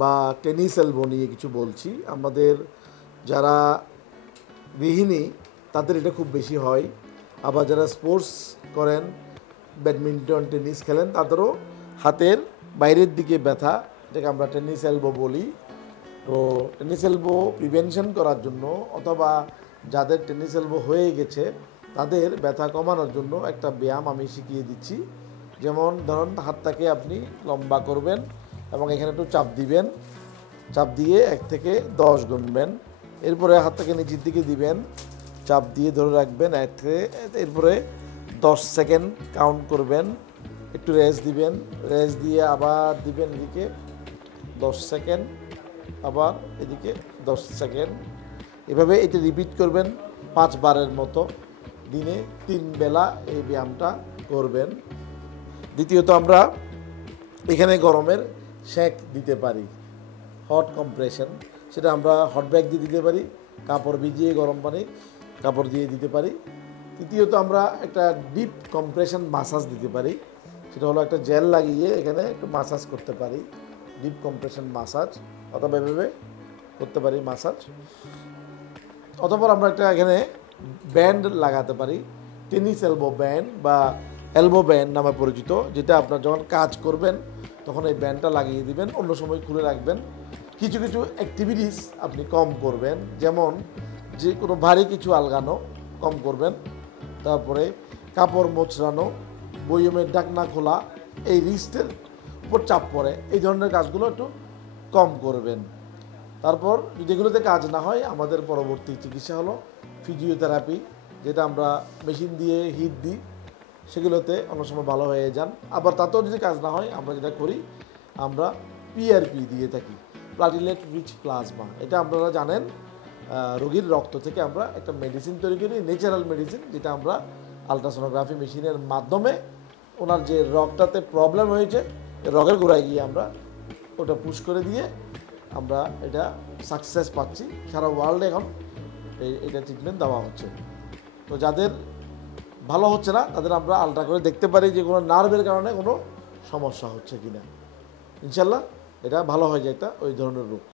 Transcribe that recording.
বা tennis elbow নিয়ে কিছু বলছি। আমাদের যারা গৃহিণী তাদের এটা খুব বেশি হয়, আবার যারা স্পোর্টস করেন, ব্যাডমিন্টন টেনিস খেলেন, তাদেরও হাতের বাইরের দিকে ব্যথা, যেটাকে আমরা টেনিস এলবো বলি। তো টেনিস এলবো প্রিভেনশন করার জন্য অথবা যাদের টেনিস এলবো হয়ে গেছে তাদের ব্যথা কমানোর জন্য একটা ব্যায়াম আমি শিখিয়ে দিচ্ছি। যেমন ধরুন, হাতটাকে আপনি লম্বা করবেন এবং এখানে একটু চাপ দিবেন, চাপ দিয়ে 1 থেকে 10 গুনবেন। এরপরে হাতটাকে নিচের দিকে দিবেন, চাপ দিয়ে ধরে রাখবেন 1 থেকে, এরপরে 10 সেকেন্ড কাউন্ট করবেন, একটু রেস্ট দিবেন, রেস্ট দিয়ে আবার দিবেন এদিকে 10 সেকেন্ড, আবার এদিকে 10 সেকেন্ড। এভাবে এটা রিপিট করবেন 5 বারের মতো, দিনে 3 বেলা এই ব্যায়ামটা করবেন। দ্বিতীয়ত, আমরা এখানে গরমের সেঁক দিতে পারি, হট কম্প্রেশন, সেটা আমরা হট ব্যাগ দিয়ে দিতে পারি, কাপড় ভিজিয়ে গরম পানি কাপড় দিয়ে দিতে পারি। তৃতীয়ত, আমরা একটা ডিপ কম্প্রেশন মাসাজ দিতে পারি, সেটা হলো একটা জেল লাগিয়ে এখানে একটু মাসাজ করতে পারি, ডিপ কম্প্রেশন মাসাজ, অথবা এভাবে করতে পারি মাসাজ। অথবা আমরা একটা এখানে ব্যান্ড লাগাতে পারি, টেনিস এলবো ব্যান্ড বা এলবো ব্যান্ড নামে পরিচিত, যেটা আপনার যখন কাজ করবেন তখন এই ব্যান্ডটা লাগিয়ে দিবেন, অন্য সময় খুলে রাখবেন। কিছু কিছু অ্যাক্টিভিটিস আপনি কম করবেন, যেমন যে কোনো ভারী কিছু আলগানো কম করবেন, তারপরে কাপড় মোচড়ানো, বয়মের ঢাকনা খোলা, এই রিস্টের উপর চাপ পড়ে, এই ধরনের কাজগুলো একটু কম করবেন। তারপর যদি এগুলোতে কাজ না হয়, আমাদের পরবর্তী চিকিৎসা হলো ফিজিওথেরাপি, যেটা আমরা মেশিন দিয়ে হিট দিই, সেগুলোতে অনেক সময় ভালো হয়ে যান। আবার তাতেও যদি কাজ না হয়, আমরা যেটা করি, আমরা পিআরপি দিয়ে থাকি, প্লাটিলেট রিচ প্লাজমা। এটা আপনারা জানেন, রোগীর রক্ত থেকে আমরা একটা মেডিসিন তৈরি করি, ন্যাচারাল মেডিসিন, যেটা আমরা আলট্রাসোনোগ্রাফি মেশিনের মাধ্যমে ওনার যে রগটাতে প্রবলেম হয়েছে, রগের গোড়ায় গিয়ে আমরা ওটা পুশ করে দিয়ে আমরা এটা সাকসেস পাচ্ছি। সারা ওয়ার্ল্ডে এখন এটা ট্রিটমেন্ট দেওয়া হচ্ছে। তো যাদের ভালো হচ্ছে না, তাদের আমরা আলট্রা করে দেখতে পারি যে কোনো নার্ভের কারণে কোনো সমস্যা হচ্ছে কিনা। ইনশাল্লাহ এটা ভালো হয়ে যায়, এটা ওই ধরনের রোগ।